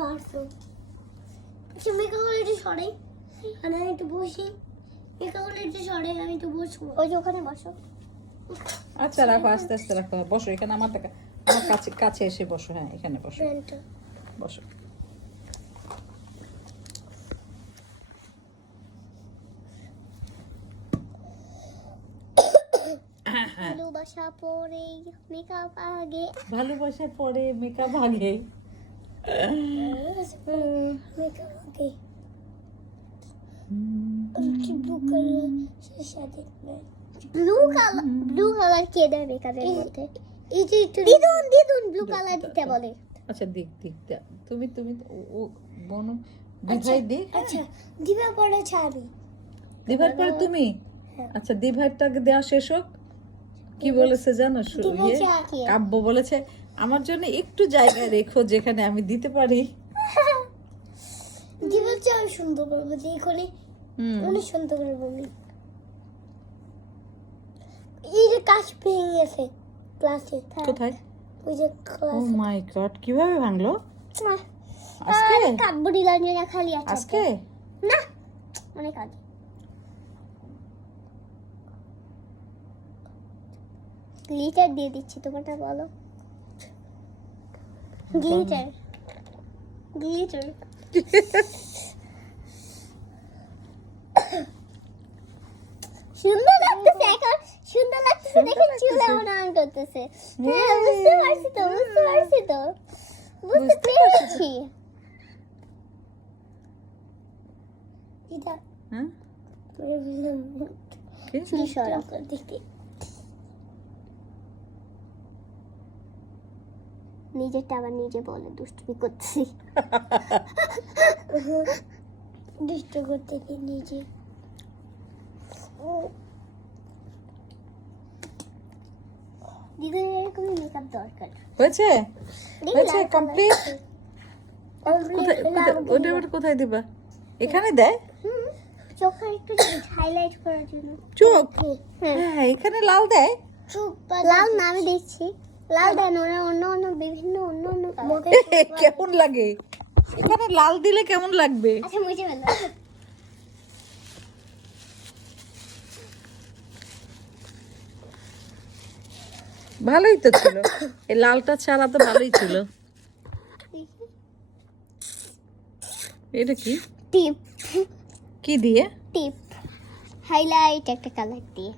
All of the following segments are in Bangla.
পারছো। আচ্ছা মেকআপ করে একটু সরাই, আর আমি একটু বসি। মেকআপ করে একটু সরাই, আমি একটু বসবো। ওই যে ওখানে বসো। আচ্ছা রাখো, আস্তে আস্তে রাখো। বসো এখানে, আমার কাছে কাছে এসে বসো। হ্যাঁ এখানে বসো, বসো। ভালোবাসা পরে মেকআপ আগে। ভালোবাসা পরে মেকআপ আগে। মেকআপ আগে। ব্লু কালার সাথে ব্লু কালার কে দেয় মেকআপের মধ্যে? এই যে দিদুন ব্লু কালার দিতে বলে। আচ্ছা দিক তুমি ও বনো দিভাই দিক। আচ্ছা দিবা পরে ছাড়ি, দিভার পরে তুমি। আচ্ছা দিভারটাকে দেওয়া শেষ হোক। কি বলেছে জানো? কাব্য বলেছে আমার জন্য একটু জায়গা রেখো যেখানে আমি দিতে পারি। দিবা চাও সুন্দর করবো যে এখানে অনেক সুন্দর করবো আমি। এই যে কাজ ভেঙে গেছে ক্লাসে। কোথায়? ওই যে ও ক্লাস। মাই গড, কিভাবে ভাঙলো? আজকে? কাপড়ি লাগে না খালি আছে আজকে না, অনেক আগে। গ্লিটার দিয়ে দিচ্ছি, তোমারটা বলো। গ্লিটার গ্লিটার সুন্দর লাগতেছে এখন, সুন্দর লাগতেছে দেখে চুল এমন অন করতেছে। হ্যাঁ বুঝতে পারছি তো, বুঝতে পেরেছি। দিদা হ্যাঁ কি? চুল সরা করে দেখতে। নিজেরটা আবার নিজে বলে দুষ্টুমি করছি। দুষ্ট করতে কি নিজে। দিদির এরকম মেকআপ দরকার। হয়েছে কমপ্লিট। ওটা কোথায় দিবা? এখানে দেয় চোখে একটু হাইলাইট করার জন্য। চোখ? হ্যাঁ এখানে লাল দেয়। লাল না, আমি দেখছি লাল দেন ওরা অন্য বিভিন্ন অন্য কেমন লাগে এখানে লাল দিলে? কেমন লাগবে? আচ্ছা মুছে ফেলো। ভালোই তো ছিল, এই লালটা ছাড়া তো ভালোই ছিল। এটা কি? টিপ। কি দিয়ে? টিপ হাইলাইট একটা কালার দিয়ে,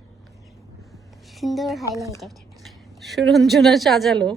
সুন্দর হাইলাইট একটা। সুরঞ্জনা সাজালো।